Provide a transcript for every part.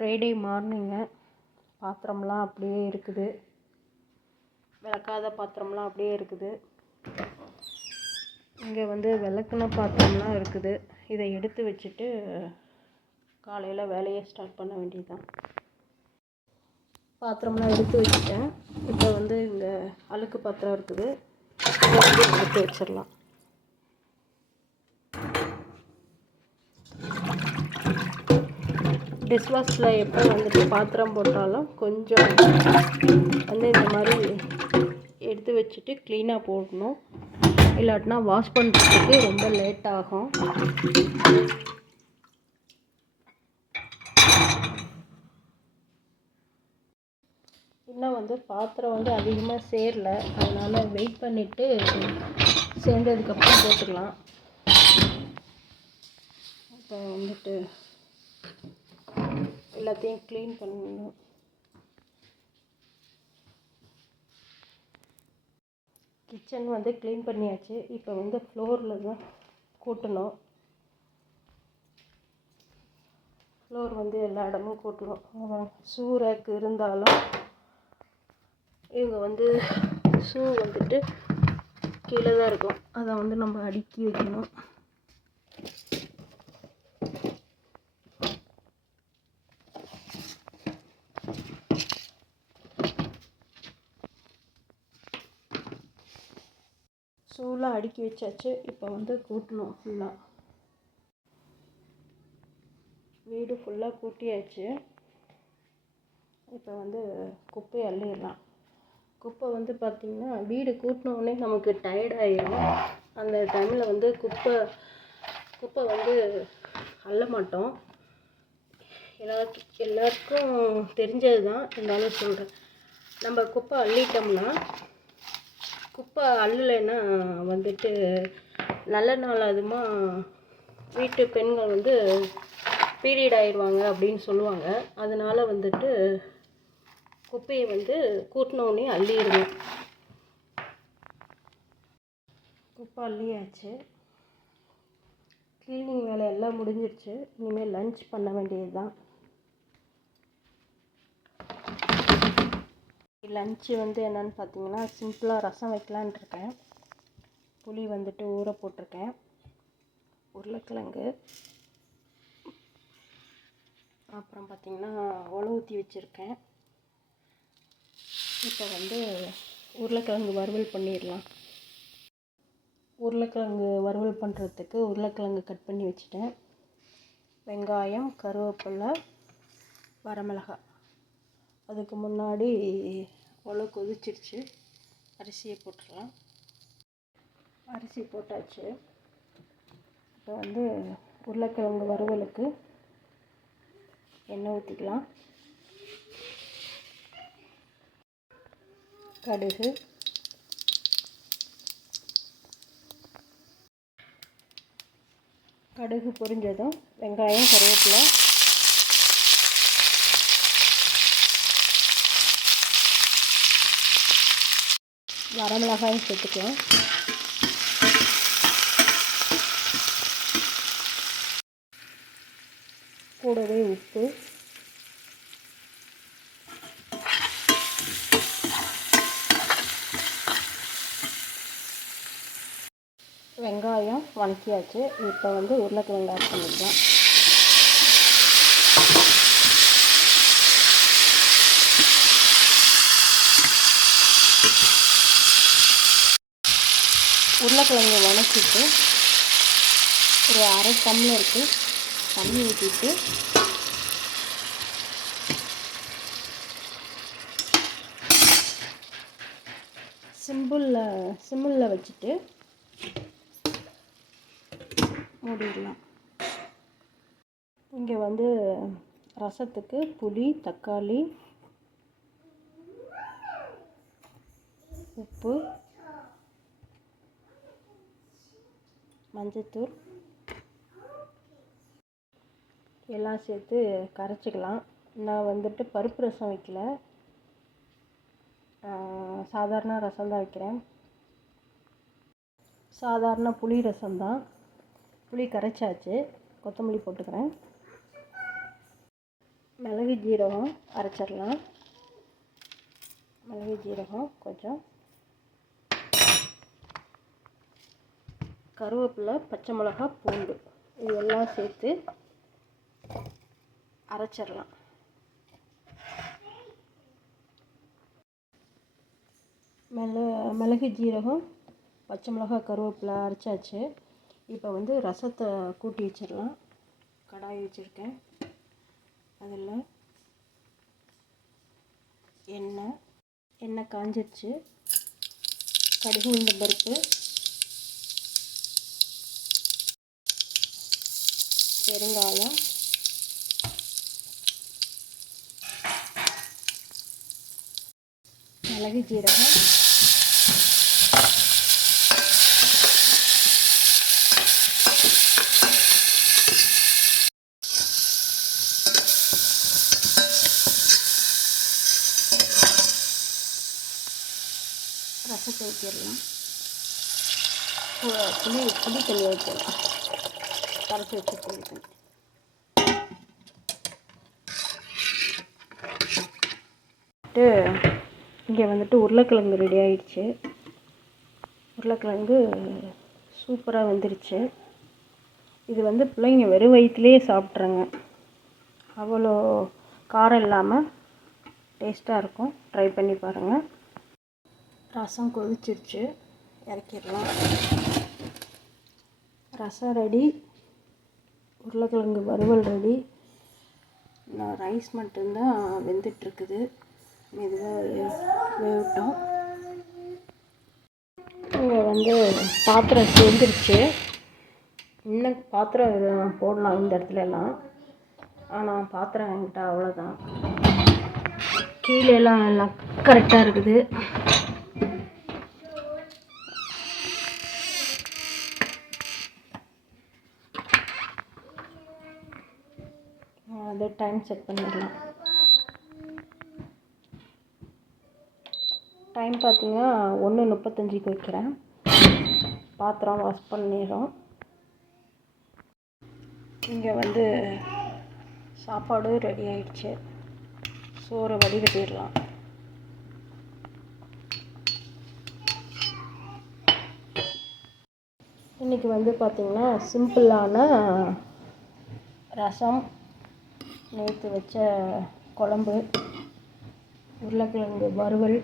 Friday morning பாத்திரம்லாம் அப்படியே இருக்குது. விளக்காத பாத்திரம்லாம் அப்படியே இருக்குது. இங்கே வந்து விளக்குன பாத்திரம்லாம் இருக்குது. இதை எடுத்து வச்சுட்டு காலையில் வேலையை ஸ்டார்ட் பண்ண வேண்டியதுதான். பாத்திரம்லாம் எடுத்து வச்சுட்டேன். இப்போ வந்து இங்கே அழுக்கு பாத்திரம் இருக்குது. எடுத்து வச்சிடலாம். டிஷ்வாஷில் எப்போ வந்துட்டு பாத்திரம் போட்டாலும் கொஞ்சம் வந்து இந்த மாதிரி எடுத்து வச்சுட்டு க்ளீனாக போடணும். இல்லாட்டினா வாஷ் பண்ணுறதுக்கு ரொம்ப லேட் ஆகும். இன்னும் வந்து பாத்திரம் வந்து அதிகமாக சேரல. அதனால் வெயிட் பண்ணிவிட்டு சேர்ந்ததுக்கப்புறம் போட்டுக்கலாம். இப்போ வந்துட்டு எல்லாத்தையும் க்ளீன் பண்ணணும். கிச்சன் வந்து க்ளீன் பண்ணியாச்சு. இப்போ வந்து ஃப்ளோரில் தான் கூட்டணும். ஃப்ளோர் வந்து எல்லா இடமும் கூட்டணும். ஷூ ரேக் இருந்தாலும் இவங்க வந்து ஷூ வந்துட்டு கீழே தான் இருக்கும். அதை வந்து நம்ம அடுக்கி வைக்கணும். ஷூலாம் அடுக்கி வச்சாச்சு. இப்போ வந்து கூட்டணும் ஃபுல்லாக வீடு ஃபுல்லாக கூட்டியாச்சு. இப்போ வந்து குப்பையை அள்ளிடலாம். குப்பை வந்து பார்த்திங்கன்னா வீடு கூட்டினோடனே நமக்கு டயர்டாயிடும் அந்த டைமில் வந்து குப்பை குப்பை வந்து அள்ள மாட்டோம். எல்லாருக்கும் எல்லாருக்கும் தெரிஞ்சது தான் இருந்தாலும் சொல்கிறேன் நம்ம குப்பை அள்ளிட்டோம்னா குப்பை அள்ளலைன்னா வந்துட்டு நல்ல நாள் அதுமா வீட்டு பெண்கள் வந்து பீரியட் ஆயிடுவாங்க அப்படின்னு சொல்லுவாங்க. அதனால் வந்துட்டு குப்பையை வந்து கூட்டினோடனே அள்ளிடுவோம் குப்பை அள்ளியாச்சு. க்ளீனிங் வேலை எல்லாம் முடிஞ்சிருச்சு. இனிமேல் லஞ்ச் பண்ண வேண்டியது தான் லஞ்சு வந்து என்னென்னு பார்த்தீங்கன்னா சிம்பிளாக ரசம் வைக்கலான் இருக்கேன். புளி வந்துட்டு ஊற போட்டிருக்கேன். உருளைக்கிழங்கு. அப்புறம் பார்த்திங்கன்னா உழவு ஊற்றி வச்சுருக்கேன். இப்போ வந்து உருளைக்கிழங்கு வறுவல் பண்ணிடலாம். உருளைக்கிழங்கு வறுவல் பண்ணுறதுக்கு உருளைக்கிழங்கு கட் பண்ணி வச்சுட்டேன். வெங்காயம் கருவேப்பிலை வரமிளகாய். அதுக்கு முன்னாடி உழவு கொதிச்சிடுச்சு அரிசியை போட்டுடலாம். அரிசி போட்டாச்சு. இப்போ வந்து உருளைக்கிழங்கு வறுவலுக்கு எண்ணெய் ஊற்றிக்கலாம் கடுகு. கடுகு பொரிஞ்சதும் வெங்காயம் கருவேப்பிலை வரமிளகாயும் சேர்த்துக்கலாம். கூடவே உப்பு. வெங்காயம் வணக்கியாச்சு. இப்போ வந்து உருளைக்கிழங்கு ஆட் பண்ணிக்கலாம். உருளைக்கிழங்கு வணக்கிட்டு ஒரு அரை டம்ளருக்கு தண்ணி ஊற்றிட்டு சிம்பிளில் சிம்பிளில் வச்சுட்டு மூடிடலாம். இங்கே வந்து ரசத்துக்கு புளி தக்காளி உப்பு மஞ்சத்தூள். எல்லாம் சேர்த்து கரைச்சிக்கலாம். நான் வந்துட்டு பருப்பு ரசம் வைக்கல. சாதாரண ரசம் தான் வைக்கிறேன். சாதாரண புளி ரசம் தான். புளி கரைச்சாச்சு. கொத்தமல்லி போட்டுக்கிறேன். மிளகு மிளகு ஜீரகம் அரைச்சிடலாம். மிளகு ஜீரகம் கொஞ்சம். கருவேப்பிலை பச்சை மிளகா பூண்டு. இது எல்லாம் சேர்த்து அரைச்சிடலாம். மிள மிளகு ஜீரகம் பச்சை மிளகா கருவேப்பிலை அரைச்சாச்சு. இப்போ வந்து ரசத்தை கூட்டி வச்சிடலாம். கடாய் வச்சுருக்கேன். அதில் எண்ணெய் எண்ணெய் காஞ்சிருச்சு. கடுகு உளுந்த பருப்பு பெருங்காயம். மிளகு ஜீரகம். ரசத்தை ஊற்றிடலாம் புளி புளி தண்ணி ஊற்றிடலாம் கரைச்சி வச்ச வந்துட்டு இங்கே வந்துட்டு உருளைக்கிழங்கு ரெடி ஆயிடுச்சு. உருளைக்கிழங்கு சூப்பராக வந்துருச்சு. இது வந்து பிள்ளைங்க வெறும் வயிற்றுலேயே சாப்பிட்றாங்க அவ்வளோ காரம் இல்லாமல் டேஸ்ட்டாக இருக்கும். ட்ரை பண்ணி பாருங்கள் ரசம் கொதிச்சிருச்சு. இறக்கிடலாம். ரசம் ரெடி உருளைக்கிழங்கு வறுவல் ரெடி நான் ரைஸ் மட்டும்தான் வெந்துட்டுருக்குது. மெதுவாக வேவிட்டோம் இங்கே வந்து பாத்திரம் சேர்ந்துருச்சு இன்னும் பாத்திரம் போடலாம் இந்த இடத்துல எல்லாம். ஆனால் பாத்திரம் என்கிட்ட அவ்வளோதான் கீழே எல்லாம் எல்லாம் கரெக்டாக இருக்குது. வந்து டைம் செட் பண்ணிடலாம். டைம் பார்த்தீங்கன்னா ஒன்று முப்பத்தஞ்சுக்கு வைக்கிறேன். பாத்திரம் வாஷ் பண்ணிடுறோம். இங்கே வந்து சாப்பாடு ரெடி ஆயிடுச்சு. சோறு வடிகட்டிடலாம். இன்றைக்கி வந்து பார்த்திங்கன்னா சிம்பிளான ரசம் நேற்று வச்ச குழம்பு உருளைக்கிழங்கு வறுவல்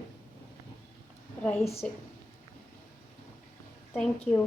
ரைஸு தேங்க்யூ